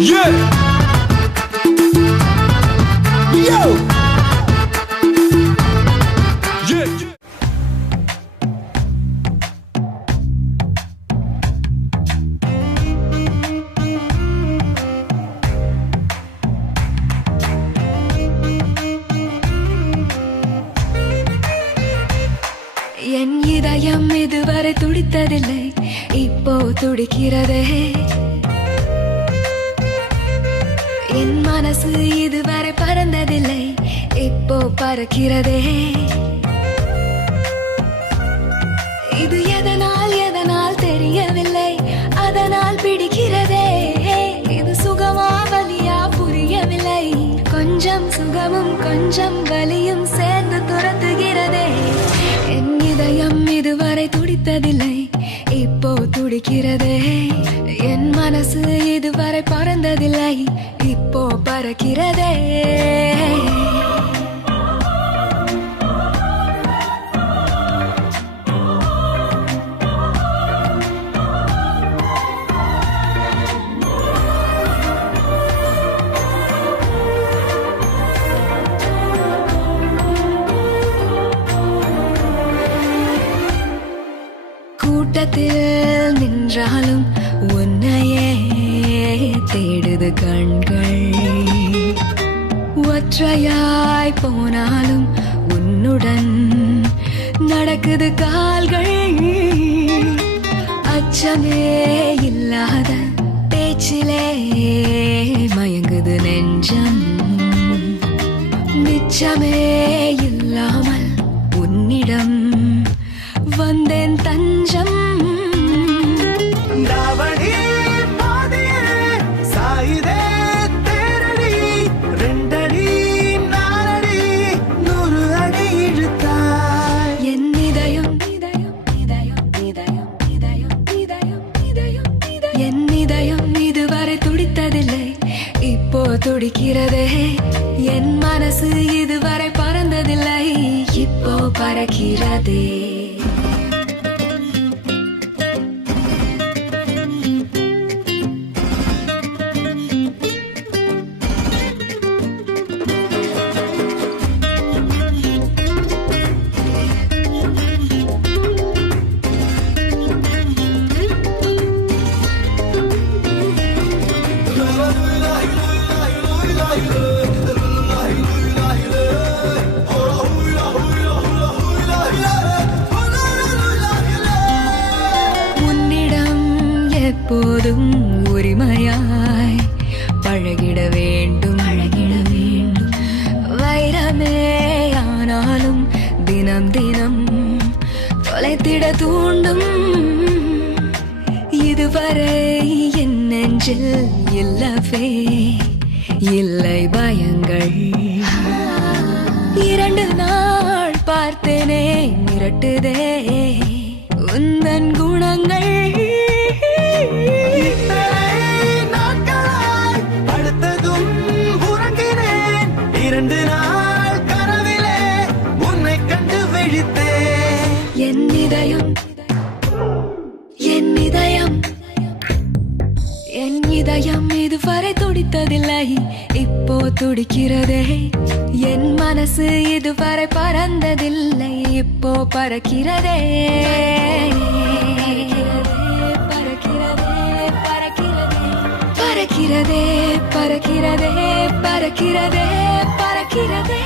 Yeah. Yo. Yeah. என் இதயம் இதுவரை துடித்ததில்லை, இப்போ துடிக்கிறதே. என் மனசு இதுவரை பறந்ததில்லை, இப்போ பறக்கிறதே. இது எதனால் தெரியவில்லை, அதனால் பிடிக்கிறதே. இது சுகமா வலியா புரியவில்லை, கொஞ்சம் சுகமும் கொஞ்சம் வலியும் சேர்ந்து துரத்துகிறதே. என் இதயம் இதுவரை துடித்ததில்லை, இப்போ துடிக்கிறதே. என் மனசு இதுவரை பறந்ததில்லை, இப்போ பறக்கிறதே. கூட்டத்தில் நின்றாலும் உன்னையே தேடுது கண்கள். ஒற்றையாய் போனாலும் உன்னுடன் நடக்குது கால்கள். அச்சமே இல்லாத பேச்சிலே மயங்குது நெஞ்சம். மிச்சமே இல்லாமல் உன்னிடம் வந்தேன் தஞ்சம். தாவணி பாதியே சாயுதே தேரடி, ரெண்டடி நாலடி 100 அடி இழுத்தாய். என் இதயம் இதயம் இதயம் இதயம் இதயம் இதயம் இதயம் இதயம் என் இதயம் இதுவரை துடித்ததில்லை, இப்போ துடிக்கிறதே. என் மனசு இதுவரை பறந்ததில்லை, இப்போ பறக்கிறதே. உன்னிடம் எப்போதும் உரிமையாய் பழகிட வேண்டும். வைரமே ஆனாலும் தினம் தினம் தொலைத்திட தூண்டும். இதுவரை என் நெஞ்சில் இல்லவே இல்லை பயங்கள். 2 நாள் பார்த்தேனே மிரட்டுதே உந்தன் குணங்கள். நாட்களாய் படுத்ததும் உறங்கினேன், 2 நாள் கனவிலே உன்னை கண்டு விழித்தேன். என் இதயம் என் இதயம் என் இதயம் இதுவரை துடித்ததில்லை, இப்போ துடிக்கிறதே. என் மனசு இதுவரை பறந்ததில்லை, இப்போ பறக்கிறதே. பறக்கிறதே பறக்கிறதே பறக்கிறதே பறக்கிறதே பறக்கிறதே பறக்கிறதே.